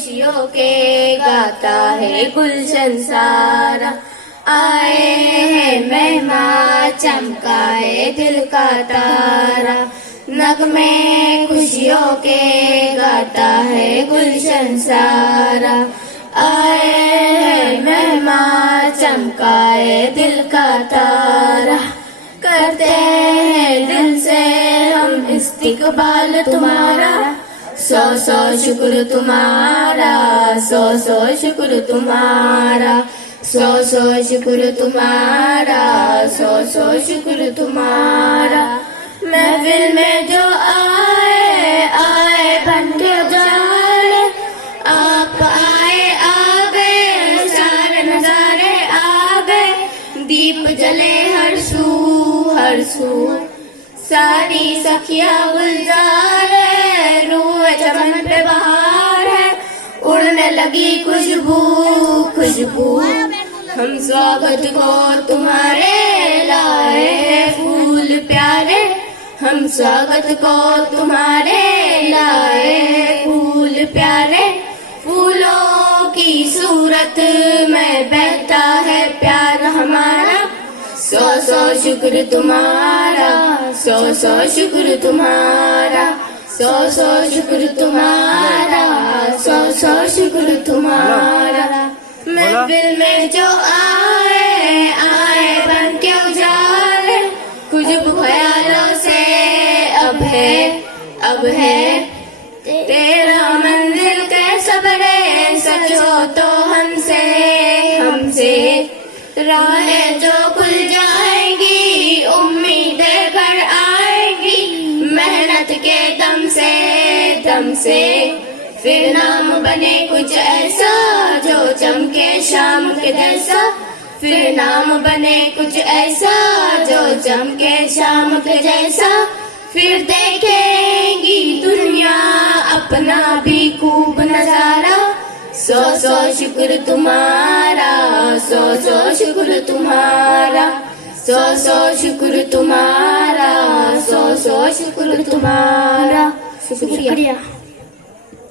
खुशियों के गाता है गुलशन सारा। आए हैं मेहमान चमकाए दिल का तारा, नगमे खुशियों के गाता है गुलशन सारा। आए हैं मेहमान चमकाए दिल का तारा, करते हैं दिल से हम इस्तिकबाल तुम्हारा। सौ सौ शुक्र तुम्हारा, सौ सौ शुक्र तुम्हारा, सौ सौ शुक्र तुम्हारा, सौ सौ शुक्र तुम्हारा। महफिल में जो आए आए बन के जाए, आप आए आ गए, सारे नजारे आ गए, दीप जले हर सू, सारी सखिया गुलजार है, रूह चमन पे बहार है, उड़ने लगी खुशबू खुशबू। हम स्वागत को तुम्हारे लाए हैं फूल प्यारे, हम स्वागत को तुम्हारे लाए हैं फूल प्यारे। फूलों की सूरत में बहता है प्यार हमारा। सौ सौ शुक्र तुम्हारा, सौ सौ शुक्र तुम्हारा, सौ सौ शुक्र तुम्हारा, सौ सौ शुक्र तुम्हारा। महफिल में जो आए आए बन के उजाले, खुशबू ख्यालों से अब है तेरा मंदिर कैसा बने, सच हो तो हमसे राहें जो खुल जाएंगी, उम्मीदें घर आएंगी, मेहनत के दम से फिर नाम बने कुछ ऐसा जो चमके शाम के जैसा। फिर नाम बने कुछ ऐसा जो चमके शाम के जैसा, फिर देखेंगी दुनिया अपना भी खूब नजारा। सौ सौ शुक्र तुम्हारा, सौ सौ शुक्र तुम्हारा, सौ सौ शुक्र तुम्हारा, सौ सौ शुक्र तुम्हारा। शुक्रिया।